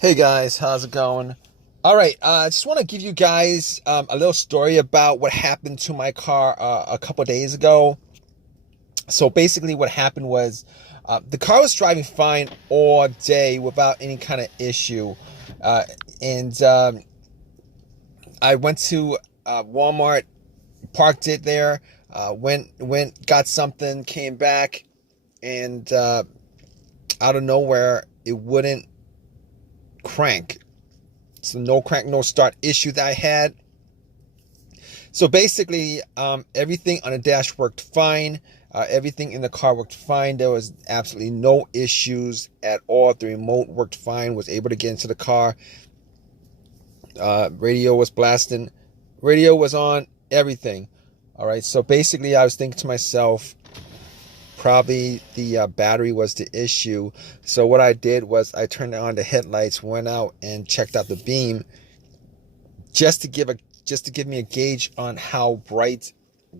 Hey guys, how's it going? All right, I just want to give you guys a little story about what happened to my car a couple days ago. So basically, what happened was the car was driving fine all day without any kind of issue, uh, and I went to Walmart, parked it there, went, got something, came back, and out of nowhere, it wouldn't crank. So no crank, no start issue that I had. So basically, everything on the dash worked fine. Everything in the car worked fine. There was absolutely no issues at all. The remote worked fine. Was able to get into the car. Radio was blasting. Radio was on. Everything. All right. So basically, I was thinking to myself, probably the battery was the issue. So what I did was I turned on the headlights, went out and checked out the beam, just to give me a gauge on how bright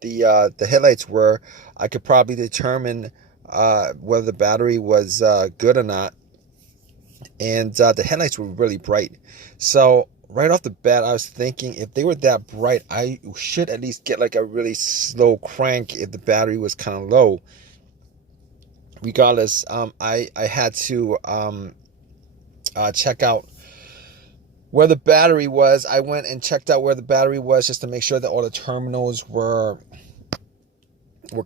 the headlights were. I could probably determine whether the battery was good or not. And the headlights were really bright. So right off the bat, I was thinking if they were that bright, I should at least get like a really slow crank if the battery was kind of low. Regardless, I had to check out where the battery was. I went and checked out where the battery was just to make sure that all the terminals were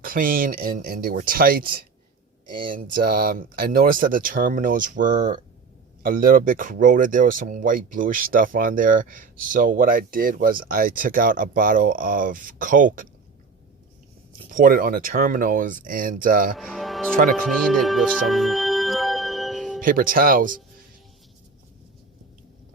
clean and they were tight. And I noticed that the terminals were a little bit corroded. There was some white bluish stuff on there. So what I did was I took out a bottle of Coke, poured it on the terminals, and was trying to clean it with some paper towels,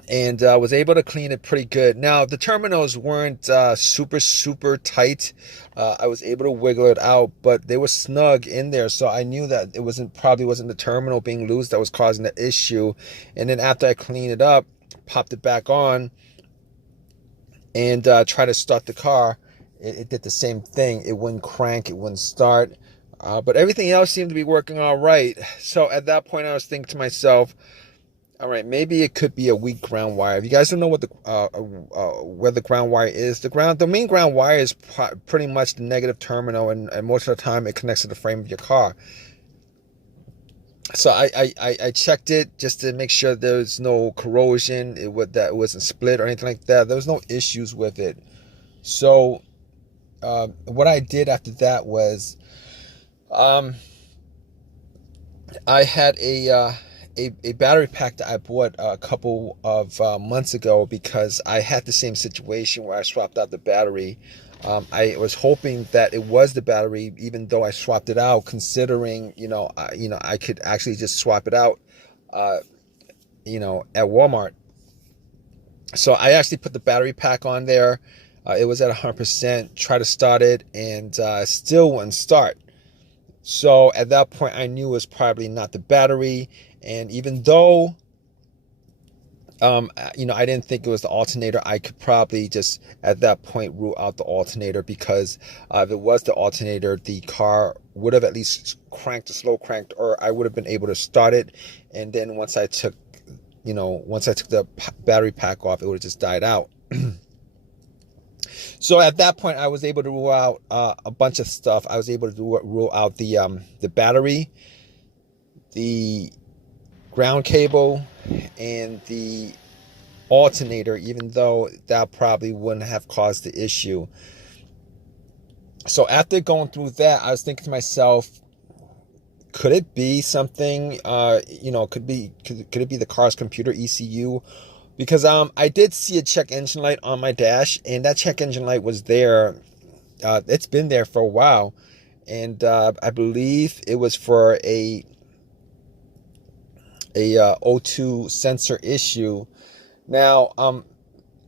and was able to clean it pretty good. Now the terminals weren't super tight. I was able to wiggle it out, but they were snug in there, so I knew that it probably wasn't the terminal being loose that was causing the issue. And then after I cleaned it up, popped it back on, and tried to start the car, it did the same thing. It wouldn't crank, it wouldn't start, but everything else seemed to be working all right. So at that point, I was thinking to myself, all right, maybe it could be a weak ground wire. If you guys don't know what where the ground wire is, the main ground wire is pretty much the negative terminal, and most of the time it connects to the frame of your car. So I checked it just to make sure there's no corrosion, that it wasn't split or anything like that. There was no issues with it. So what I did after that was I had a battery pack that I bought a couple of months ago, because I had the same situation where I swapped out the battery. I was hoping that it was the battery, even though I swapped it out, considering I could actually just swap it out at Walmart. So I actually put the battery pack on there. It was at 100%. Tried to start it, and still wouldn't start. So at that point, I knew it was probably not the battery. And even though, I didn't think it was the alternator, I could probably just at that point rule out the alternator, because if it was the alternator, the car would have at least cranked or slow cranked, or I would have been able to start it. And then once I took the battery pack off, it would have just died out. So at that point, I was able to rule out a bunch of stuff. I was able to rule out the battery, the ground cable, and the alternator, even though that probably wouldn't have caused the issue. So after going through that, I was thinking to myself, could it be something, could it be the car's computer ECU? Because I did see a check engine light on my dash, and that check engine light was there. It's been there for a while, and I believe it was for a O2 sensor issue. Now,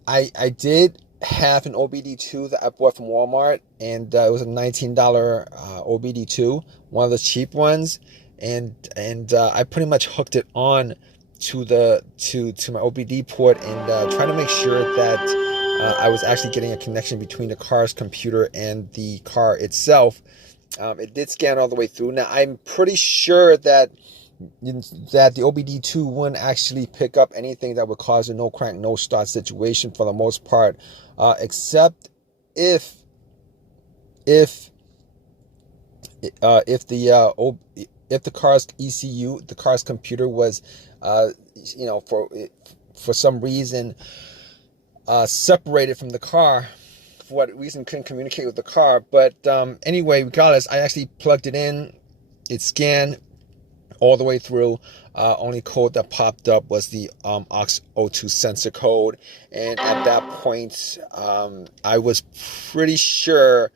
I did have an OBD2 that I bought from Walmart, and it was a $19 OBD2, one of the cheap ones, and I pretty much hooked it on to my OBD port, and trying to make sure that I was actually getting a connection between the car's computer and the car itself. It did scan all the way through. Now, I'm pretty sure that that the OBD2 wouldn't actually pick up anything that would cause a no crank, no start situation for the most part, except if if if the car's ECU, the car's computer was, for some reason separated from the car. For what reason, couldn't communicate with the car. But anyway, regardless, I actually plugged it in. It scanned all the way through. Only code that popped up was the aux02 sensor code, and at that point, I was pretty sure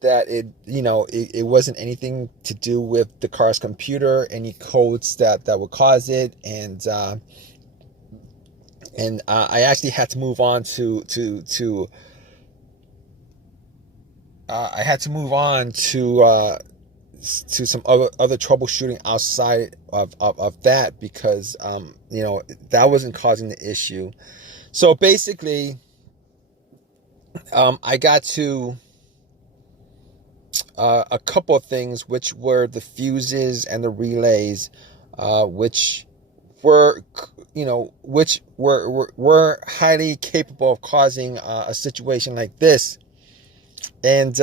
that it wasn't anything to do with the car's computer, any codes that would cause it, and I actually had to move on to I had to move on to some other troubleshooting outside of that, because that wasn't causing the issue. So basically, I got to a couple of things, which were the fuses and the relays, which were highly capable of causing a situation like this. And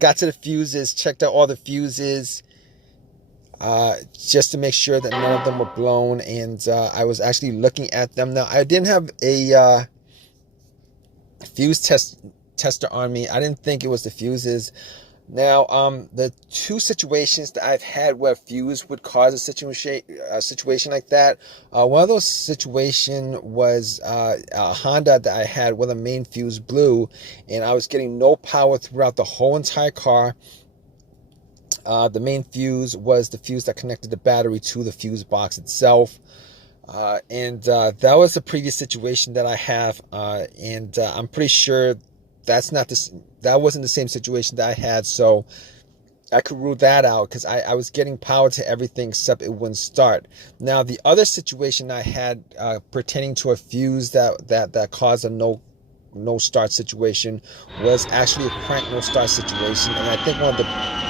got to the fuses, checked out all the fuses, just to make sure that none of them were blown. And I was actually looking at them. Now, I didn't have a fuse tester on me. I didn't think it was the fuses. Now, the two situations that I've had where fuse would cause a situation like that, one of those situations was a Honda that I had where the main fuse blew, and I was getting no power throughout the whole entire car. The main fuse was the fuse that connected the battery to the fuse box itself. And that was the previous situation that I have, and I'm pretty sure that wasn't the same situation that I had, so I could rule that out, because I was getting power to everything except it wouldn't start. Now, the other situation I had pertaining to a fuse that caused a no start situation was actually a crank no start situation, and I think one of the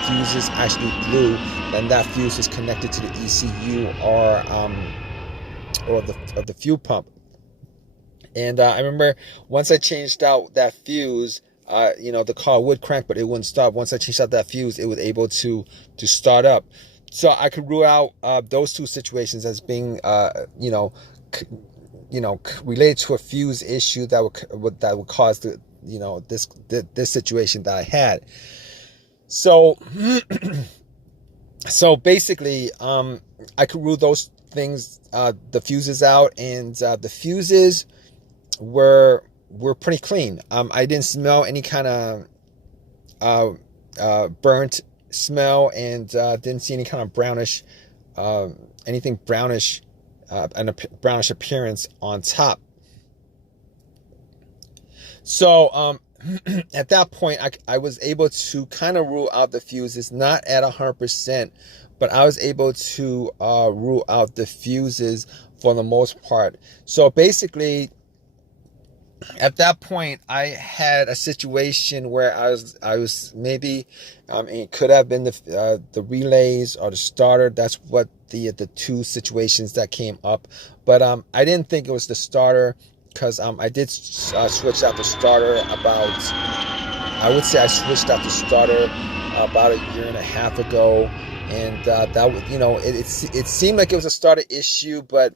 fuses actually blew, and that fuse was connected to the ECU or the fuel pump. And I remember once I changed out that fuse, the car would crank, but it wouldn't stop. Once I changed out that fuse, it was able to start up. So I could rule out those two situations as being, related to a fuse issue that would cause this situation that I had. So, so basically, I could rule those things, the fuses out, and the fuses were pretty clean. I didn't smell any kind of burnt smell, and didn't see any kind of brownish, anything brownish, and a brownish appearance on top. So at that point, I was able to kind of rule out the fuses, not at 100%, but I was able to rule out the fuses for the most part. So basically, at that point, I had a situation where I was maybe, it could have been the relays or the starter. That's what the two situations that came up. But I didn't think it was the starter, because I did switch out the starter I would say I switched out the starter about a year and a half ago, and that was, it seemed like it was a starter issue, but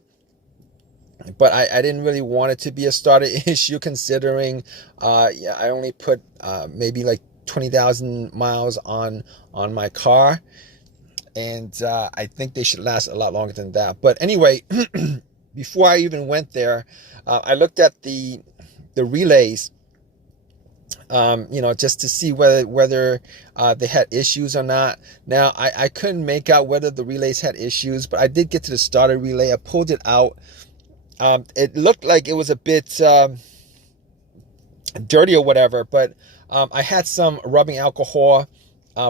I didn't really want it to be a starter issue, considering I only put maybe like 20,000 miles on my car, and I think they should last a lot longer than that. But anyway, before I even went there, I looked at the relays, just to see whether they had issues or not. Now, I couldn't make out whether the relays had issues, but I did get to the starter relay. I pulled it out. It looked like it was a bit dirty or whatever, but I had some rubbing alcohol,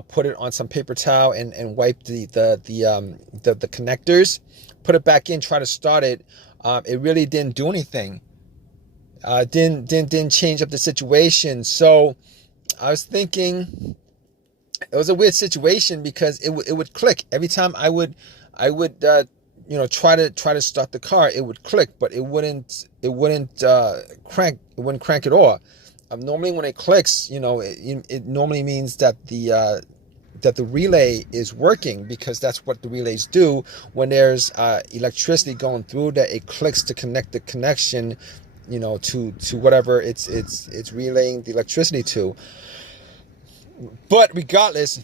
put it on some paper towel, and wiped the connectors, put it back in, try to start it. It really didn't do anything. Didn't change up the situation. So I was thinking it was a weird situation, because it would click every time I would I would try to start the car. It would click, but it wouldn't crank. It wouldn't crank at all. Normally when it clicks, it normally means that the relay is working, because that's what the relays do when there's electricity going through, that it clicks to connect the connection, to whatever it's relaying the electricity to. But regardless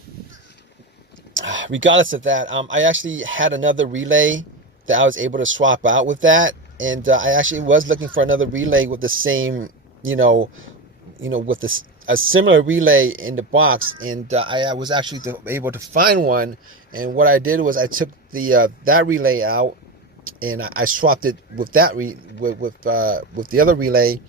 of that, I actually had another relay that I was able to swap out with that, and I actually was looking for another relay with the same, with this a similar relay in the box, and I was actually able to find one. And what I did was I took the that relay out, and I swapped it with that with the other relay,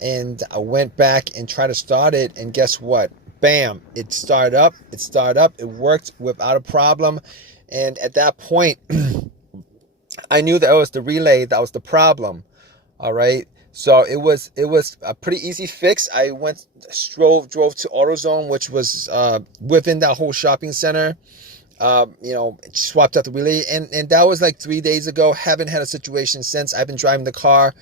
and I went back and tried to start it, and guess what? Bam! It started up. It worked without a problem. And at that point, I knew that it was the relay that was the problem. All right. So it was a pretty easy fix. I drove to AutoZone, which was within that whole shopping center. Swapped out the relay, and that was like 3 days ago. Haven't had a situation since. I've been driving the car,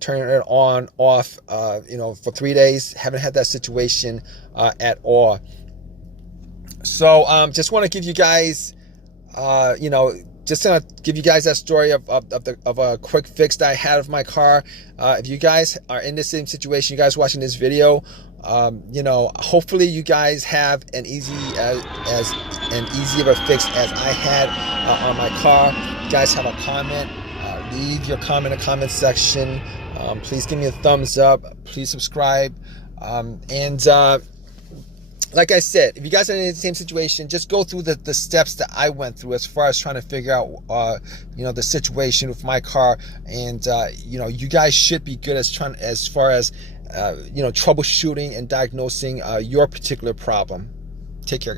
turning it on, off, for 3 days. Haven't had that situation at all. So just want to give you guys, just gonna give you guys that story of a quick fix that I had of my car. If you guys are in the same situation, you guys watching this video, hopefully you guys have an easy of a fix as I had on my car. If you guys have a comment, leave your comment in the comment section. Please give me a thumbs up. Please subscribe. Like I said, if you guys are in the same situation, just go through the steps that I went through as far as trying to figure out, the situation with my car. And, you guys should be good as far as, troubleshooting and diagnosing your particular problem. Take care.